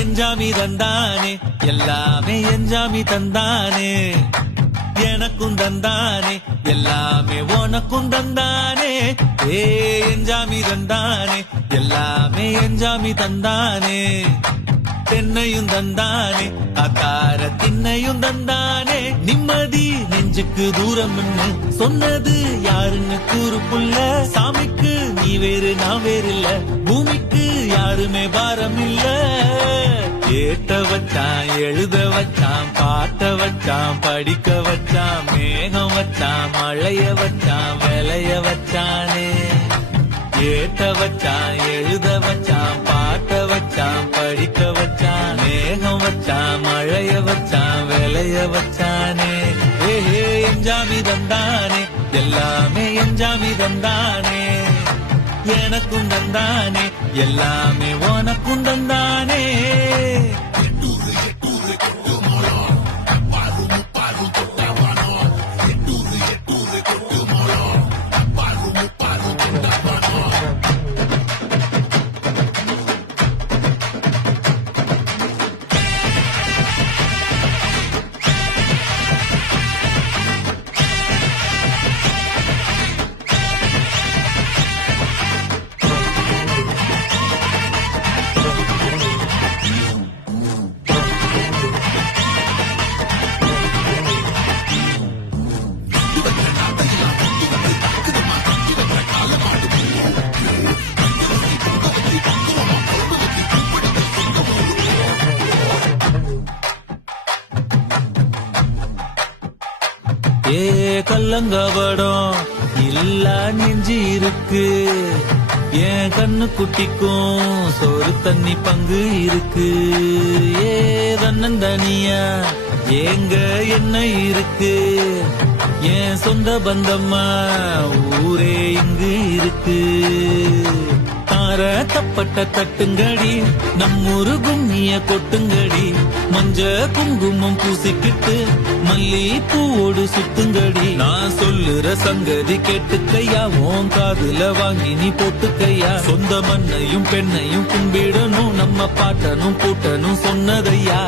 எஞ்சாமி தந்தானே எல்லாமே எஞ்சாமி தந்தானே எனக்கும் தந்தானே எல்லாமே உனக்கும் தந்தானே ஏ எஞ்சாமி தந்தானே எல்லாமே எஞ்சாமி தந்தானே தென்னையும் தந்தானே அக்கார திண்ணையும் தந்தானே நிம்மதி நெஞ்சுக்கு தூரம் சொன்னது யாருன்னு கூறுக்குள்ள சாமிக்கு நீ வேறு நான் வேறு இல்ல பூமிக்கு யாருமே பாரம் இல்ல ஏத்த வச்சான் எழுத வச்சான் பாட்ட வச்சான் படிக்க வச்சான் மேகம் வச்சான் மழைய வச்சான் விளைய வச்சானே ஏத்த வச்சான் எழுத வச்சான் பாட்ட வச்சான் படிக்க வச்சான் மேகம் வச்சான் மழைய வச்சான் விளைய வச்சானே ஏ எஞ்சாமி தந்தானே எல்லாமே எஞ்சாமி தந்தானே எனக்கும் தந்தானே எல்லாமே உனக்கும் தந்தானே ஏ கல்லங்கபடம் இல்ல நெஞ்சு இருக்கு என் கண்ணு குட்டிக்கும் சோறு தண்ணி பங்கு இருக்கு ஏ தன்னந்தனியா ஏங்க என்ன இருக்கு என் சொந்த பந்தம்மா ஊரே இங்கு இருக்கு தப்பட்ட தட்டுங்கடி நம்மூரு கும்மிய கொட்டுங்கடி மஞ்ச குங்குமம் பூசிக்கிட்டு மல்லி பூவோடு சுத்துங்கடி நான் சொல்லுற சங்கதி கேட்டுக்கையா உன் காதுல வாங்கி நீ போட்டுக்கையா சொந்த மண்ணையும் பெண்ணையும் கும்பிடணும் நம்ம பாட்டனும் கூட்டனும் சொன்னதையா